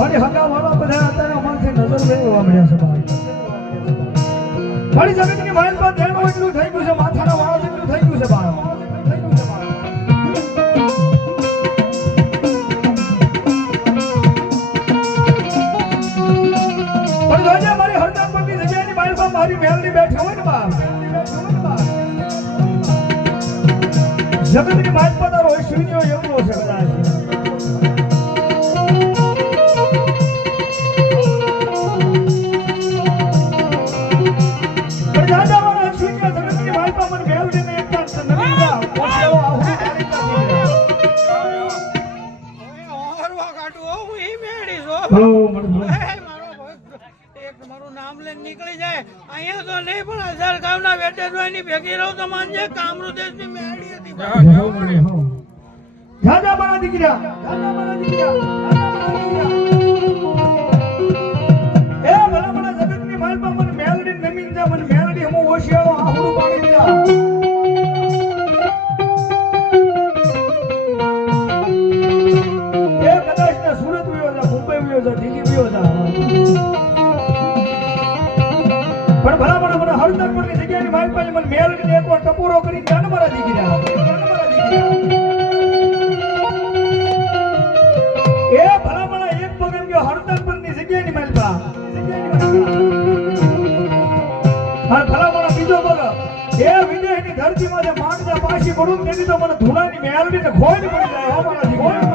મારી હગા વાળા બધા અત્યારે અમારથી નજર લેવા મળ્યા છે ભાઈ મારી જગતની માઇલ પર દેણું એટલું થઈ ગયું છે માથાના વાળા એટલું થઈ ગયું છે ભાઈ પણ જોજે મારી હરદાન પરની જગ્યાની માઇલ પર મારી મેલની બેઠી હોય ને બાપ જગતની માઇલ પર તારો ઐશ્વર્ય એવડો છે કદાચ નીકળી જાય અહીંયા તો નહીં પણ 1000 ગામના વેટે જોઈની ભેગી રહો તો માનજે કામરુદેશની મેળી હતી જાજા મારા દીકરા એ ભલા ભલા જગતની માલપા મને મેલડી નમીન જા મને મેલડી હમો ઓશિયાળો આહુડું પાડી દીધા એ કદાચ ને સુરત વિયો જા મુંબઈ વિયો જા દિલ્હી વિયો જા પણ ભલા મને હરદક પરની જગ્યાની માઇલ પાસે મને મેલડીને એકવાર ટપોરો કરી જાન મારા દીકરા એ ભલા મને એક પગમ ગયો હરદક પરની જગ્યાની માઇલ પા અને ભલા મને બીજો પગ એ વિદેશની ધરતીમાં જે માંડજા પાછી પડું તેની તો મને ધૂળાની મેલડીને ખોઈ પડી જાય હો મારા દીકરા